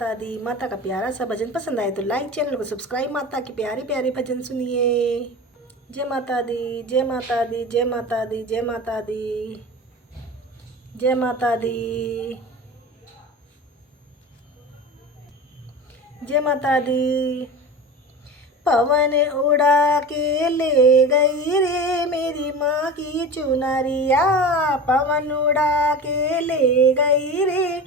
माता दी। माता का प्यारा सा भजन पसंद आए तो लाइक, चैनल को सब्सक्राइब। माता के प्यारे प्यारे भजन सुनिए। जय माता दी, जय माता दी, जय माता दी, जय माता दी, जय माता दी, जय माता दी। पवन उड़ा के ले गई रे मेरी माँ की चुनरिया, पवन उड़ा के ले गई रे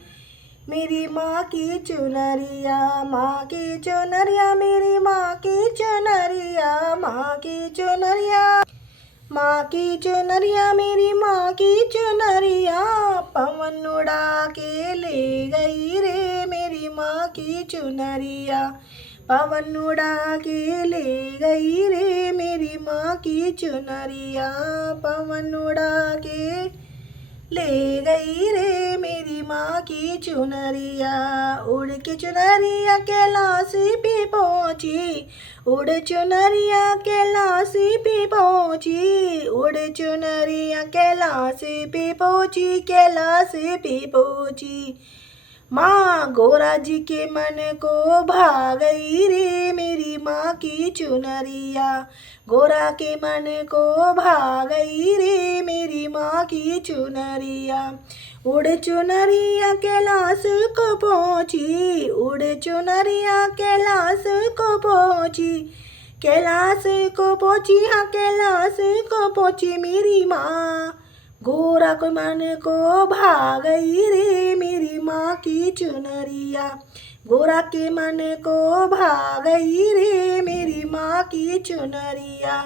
मेरी माँ की चुनरिया। माँ की चुनरिया मेरी माँ की चुनरिया, माँ की चुनरिया, माँ की चुनरिया मेरी माँ की चुनरिया। पवन उड़ा के ले गई रे मेरी माँ की चुनरिया, पवन उड़ा के ले गई रे मेरी माँ की चुनरिया। पवन उड़ा के ले गई रे मेरी माँ की चुनरिया। उड़ के चुनरिया कैलाश पे पहुँची, उड़ चुनरिया कैलाश पे पहुँची, उड़ चुनरिया कैलाश पे पहुँची, कैलाश पे पहुँची। माँ गोरा जी के मन को भा गई रे मेरी माँ की चुनरिया, गोरा के मन को भा गई रे मेरी माँ की चुनरिया। उड़ चुनरिया कैलाश को पहुँची, उड़ चुनरिया कैलाश को पहुँची, कैलाश को पहुँची, हाँ कैलाश को पहुँची मेरी माँ। गोरा के मन को भा गई रे मेरी माँ की चुनरिया, गोरा के मन को भा गई रे मेरी माँ की चुनरिया।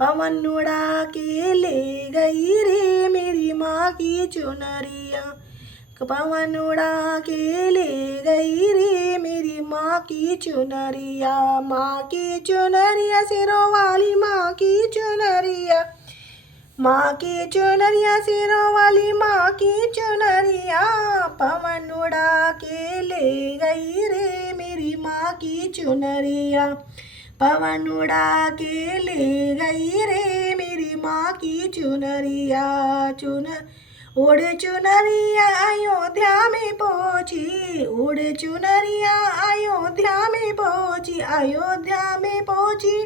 पवन उड़ा के ले गई रे मेरी माँ की चुनरिया, पवन उड़ा के ले गई रे मेरी माँ की चुनरिया। माँ की चुनरिया सिरों वाली माँ की चुनरिया, माँ की चुनरिया सिरों वाली माँ की चुनरिया। पवन उड़ा के ले गई रे मेरी माँ की चुनरिया, पवन उड़ा के ले गई रे मेरी माँ की चुनरिया। उड़ चुनरिया अयोध्या में पहुँची, उड़ चुनरिया अयोध्या में पहुँची, अयोध्या में पहुँची,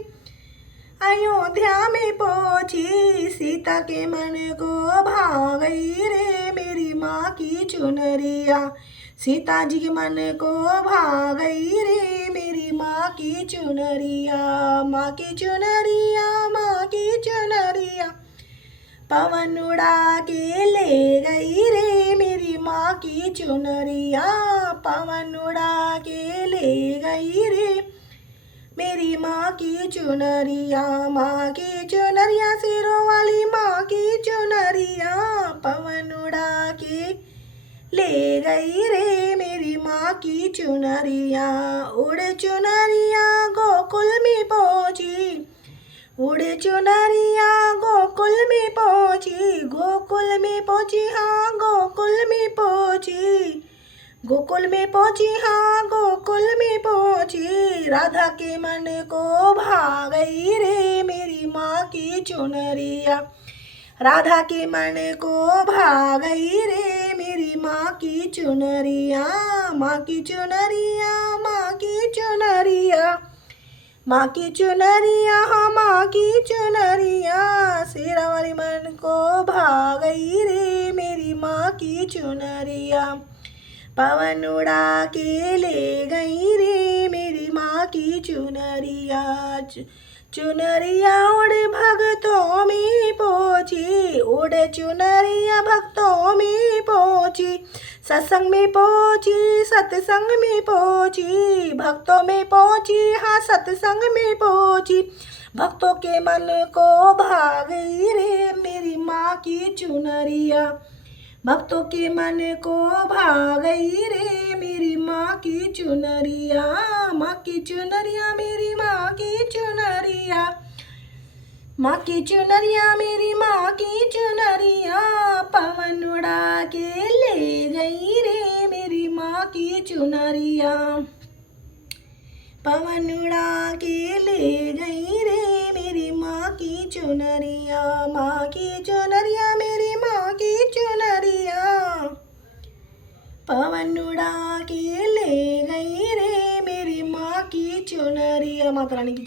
अयोध्या में पहुँची। सीता के मन को भा गई रे मेरी माँ की चुनरिया, सीता जी के मन को भा गई रे मेरी माँ की चुनरिया। माँ की चुनरिया, माँ की चुनरिया, पवन उड़ा के ले गई रे मेरी माँ की चुनरिया, पवन उड़ा के ले गई रे मेरी माँ की चुनरिया। माँ की चुनरिया सिरों वाली माँ की चुनरिया, पवन उड़ा के ले गई रे मेरी माँ की चुनरिया। उड़ चुनरिया गोकुल में पहुँची, उड़ चुनरिया गोकुल में पहुँची, गोकुल में पहुँची, हाँ गोकुल में पहुँची, गोकुल में पहुँची, हाँ गोकुल में पहुँची। राधा के मन को भा गई रे मेरी माँ की चुनरिया, राधा के मन को भा गई रे मेरी माँ की चुनरिया। माँ की चुनरिया, माँ की चुनरिया, माँ की चुनरिया, हाँ माँ की चुनरिया। शेरा वाली मन को भा गई रे मेरी माँ की चुनरिया, पवन उड़ा के ले गई रे मेरी माँ की चुनरिया। चुनरिया उड़ भक्तों में पहुँची, उड़ चुनरिया भक्तों में पहुँची, सत्संग में पहुँची, सत्संग में पहुँची, भक्तों में पहुँची, हाँ सत्संग में पहुँची। भक्तों के मन को भा गई रे मेरी माँ की चुनरिया, भक्तों के मन को भा गई रे मेरी माँ की चुनरिया। माँ की चुनरिया मेरी माँ की चुनरिया, माँ की चुनरिया मेरी माँ की चुनरिया। पवन उड़ा के ले गई रे मेरी माँ की चुनरिया, पवन उड़ा के ले गई रे मेरी माँ की चुनरिया। माँ की चुनरिया मेरी माँ की चुनरिया, पवन उड़ा के ले गई की चुनरिया। माता रानी की जय।